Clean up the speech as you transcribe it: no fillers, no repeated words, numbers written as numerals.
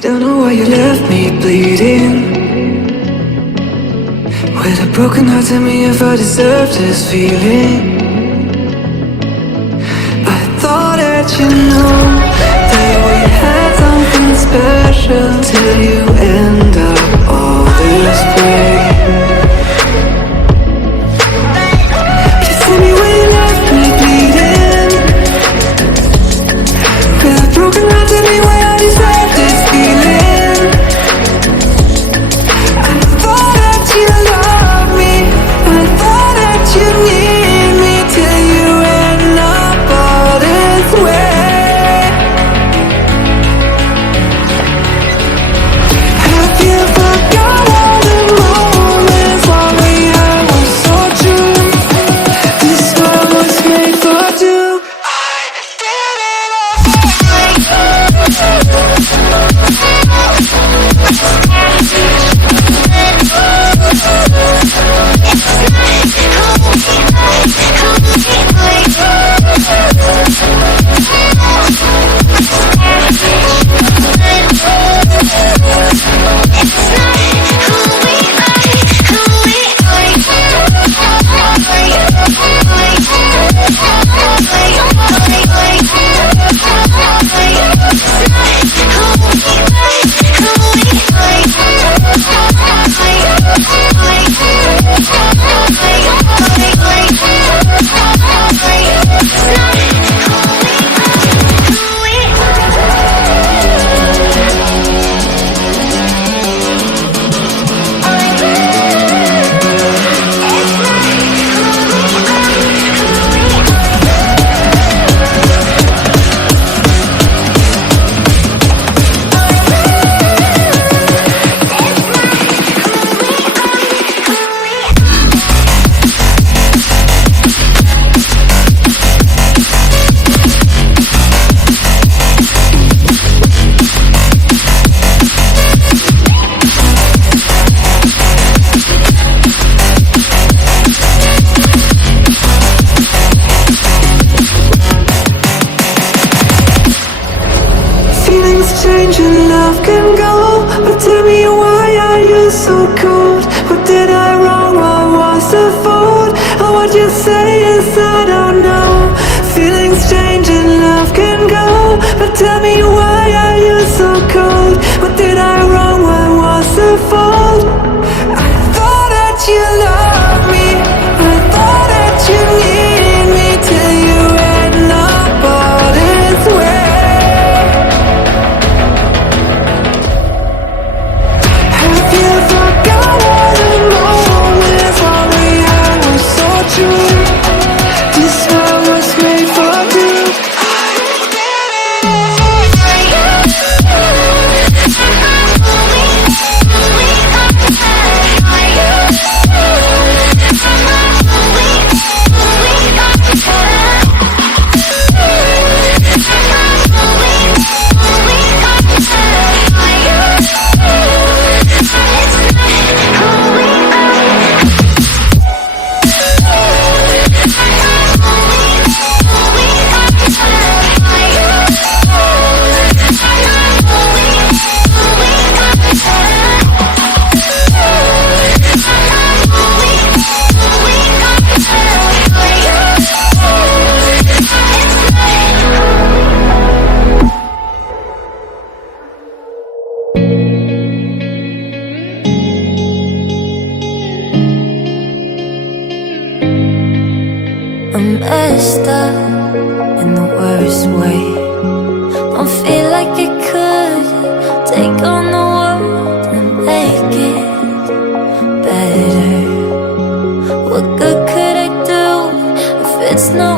Don't know why you left me bleeding. With a broken heart, tell me if I deserve this feeling. I thought that you know that we had something special till you end up all this way. Please tell me why you left me bleeding. With a broken heart, tell me why I deserve this feeling. I thought that you loved me, I thought that you need me till you end up all this way. Have you forgot all the moments while we had was so true? This world was made for two. I did it change and love can go, but tell me why are you so cold? What did I wrong? What was the fault? Or what you say is I don't know. Feelings change and love can go, but tell me why are you so cold? What did I wrong? What was the fault? I thought that you loved me, I thought that you needed me till you end up all this way. I'm messed up in the worst way. Don't feel like I could take on the world and make it better. What good could I do if it's not